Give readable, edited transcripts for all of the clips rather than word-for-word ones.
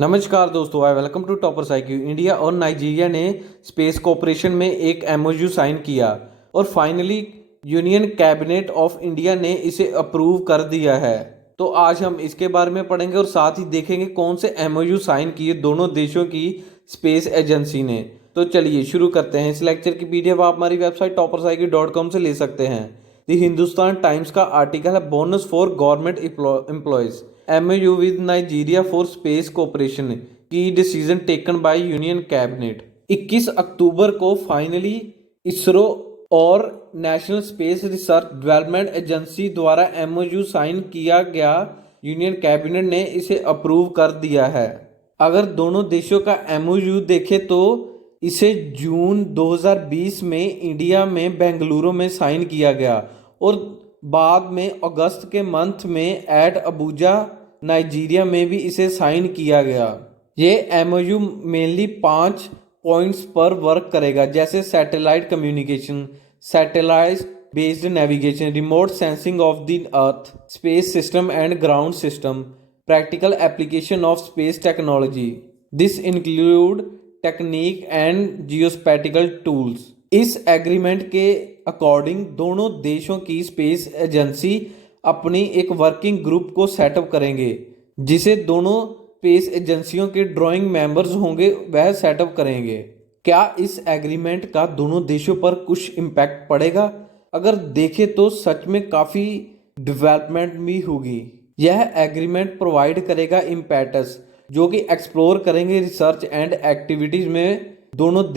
नमस्कार दोस्तों, I welcome to topper साइक्यू। इंडिया और नाइजीरिया ने स्पेस कोऑपरेशन में एक एमओयू साइन किया और finally union cabinet of India ने इसे अप्रूव कर दिया है। तो आज हम इसके बारे में पढ़ेंगे और साथ ही देखेंगे कौन से एमओयू साइन किए दोनों देशों की स्पेस एजेंसी ने। तो चलिए शुरू करते हैं। इस लेक्चर की पीडीएफ आप हमारी वेबसाइट toppercycle.com से ले सकते हैं। द हिंदुस्तान टाइम्स का आर्टिकल है bonus for government employees MOU with Nigeria for space cooperation की decision taken by union cabinet. 21 अक्टूबर को फाइनली इसरो और national space research development agency द्वारा एमओयू साइन किया गया। यूनियन कैबिनेट ने इसे अप्रूव कर दिया है। अगर दोनों देशों का एमओयू देखें तो इसे जून 2020 में इंडिया में बेंगलुरु में साइन किया गया और बाद में अगस्त के मंथ में एट अबूजा नाइजीरिया में भी इसे साइन किया गया। ये एमओयू मेनली 5 पॉइंट्स पर वर्क करेगा, जैसे satellite communication, satellite based navigation, remote sensing of the earth, space system and ground system, practical application of space technology. This include technique and geospatial tools. इस agreement के according दोनों देशों की space agency अपनी एक working group को setup करेंगे, जिसे दोनों स्पेस एजेंसियों के ड्राइंग मेंबर्स होंगे वह सेटअप करेंगे। क्या इस एग्रीमेंट का दोनों देशों पर कुछ इम्पैक्ट पड़ेगा? अगर देखें तो सच में काफ़ी डेवलपमेंट भी होगी। यह एग्रीमेंट प्रोवाइड करेगा इम्पेटस, जो कि एक्सप्लोर करेंगे रिसर्च एंड एक्टिविटीज़ में दोनों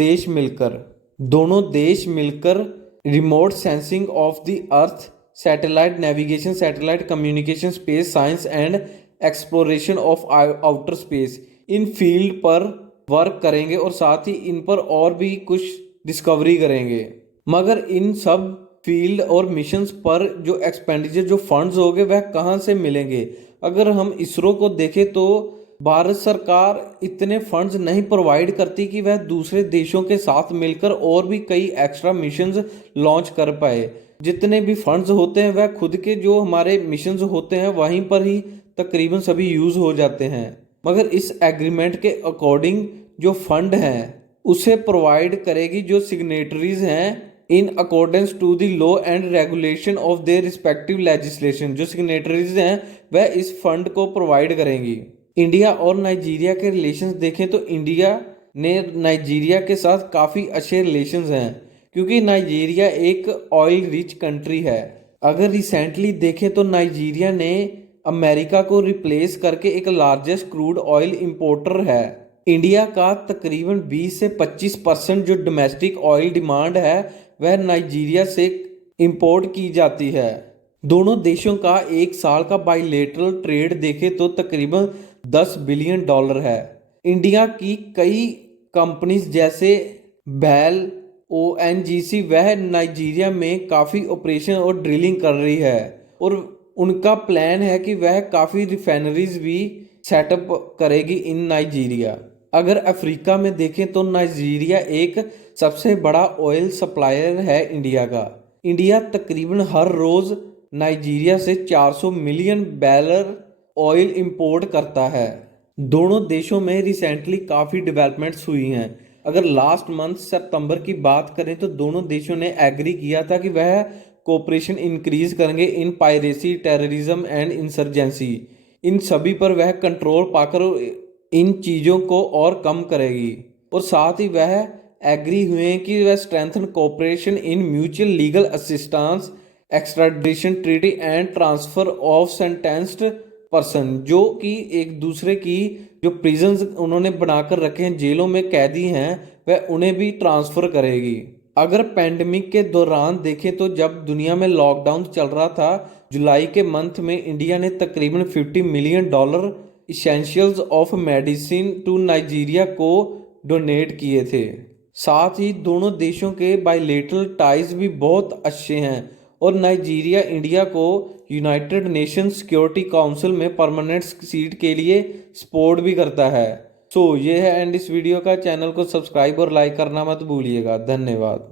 देश मिलकर remote sensing of the earth, satellite navigation, satellite communication, space science and exploration of outer space, in field पर वर्क करेंगे और साथ ही इन पर और भी कुछ डिस्कवरी करेंगे। मगर इन सब फील्ड और मिशंस पर जो एक्सपेंडिचर, जो फंड्स होंगे वह कहाँ से मिलेंगे? अगर हम इसरो को देखें तो भारत सरकार इतने फंड्स नहीं प्रोवाइड करती कि वह दूसरे देशों के साथ मिलकर और भी कई एक्स्ट्रा मिशंस लॉन्च कर पाए। जितने भी फंड्स होते हैं वह खुद के जो हमारे मिशंस होते हैं वहीं पर ही तकरीबन सभी यूज़ हो जाते हैं। मगर इस एग्रीमेंट के अकॉर्डिंग जो फंड हैं उसे प्रोवाइड करेगी जो सिग्नेटरीज हैं in accordance to the law and regulation of their respective legislation. जो सिग्नेटरीज हैं वह इस फंड को प्रोवाइड करेंगी। इंडिया और नाइजीरिया के रिलेशंस देखें तो इंडिया ने नाइजीरिया के साथ काफ़ी अच्छे रिलेशंस हैं, क्योंकि नाइजीरिया एक ऑयल रिच कंट्री है। अगर रिसेंटली देखें तो नाइजीरिया ने अमेरिका को रिप्लेस करके एक लार्जेस्ट क्रूड ऑयल इंपोर्टर है। इंडिया का तकरीबन 20 से 25% जो डोमेस्टिक ऑयल डिमांड है वह नाइजीरिया से इंपोर्ट की जाती है। दोनों देशों का एक साल का बाइलेटरल ट्रेड देखें तो तकरीबन $10 बिलियन है। इंडिया की कई कंपनीज जैसे बैल, ONGC वह नाइजीरिया में काफ़ी ऑपरेशन और ड्रिलिंग कर रही है और उनका प्लान है कि वह काफ़ी रिफाइनरीज भी सेटअप करेगी इन नाइजीरिया। अगर अफ्रीका में देखें तो नाइजीरिया एक सबसे बड़ा ऑयल सप्लायर है इंडिया का। इंडिया तकरीबन हर रोज़ नाइजीरिया से 400 मिलियन बैरल ऑयल इंपोर्ट करता है। दोनों देशों में रिसेंटली काफ़ी डेवलपमेंट्स हुई हैं। अगर लास्ट मंथ सितंबर की बात करें तो दोनों देशों ने एग्री किया था कि वह कोऑपरेशन इंक्रीज करेंगे इन पायरेसी, टेररिज्म एंड इंसर्जेंसी। इन सभी पर वह कंट्रोल पाकर इन चीज़ों को और कम करेगी। और साथ ही वह एग्री हुए हैं कि वह strengthen cooperation in mutual legal assistance, extradition treaty and transfer of sentenced person, जो कि एक दूसरे की जो प्रिजन्स उन्होंने बनाकर रखे हैं, जेलों में कैदी हैं, वह उन्हें भी ट्रांसफ़र करेगी। अगर पैंडमिक के दौरान देखें तो जब दुनिया में लॉकडाउन चल रहा था, जुलाई के मंथ में इंडिया ने तकरीबन $50 million essentials of medicine to Nigeria को डोनेट किए थे। साथ ही दोनों देशों के बायलैटरल टाइज भी बहुत अच्छे हैं और नाइजीरिया इंडिया को यूनाइटेड नेशन सिक्योरिटी काउंसिल में परमानेंट सीट के लिए सपोर्ट भी करता है। ये है एंड इस वीडियो का। चैनल को सब्सक्राइब और लाइक करना मत भूलिएगा। धन्यवाद।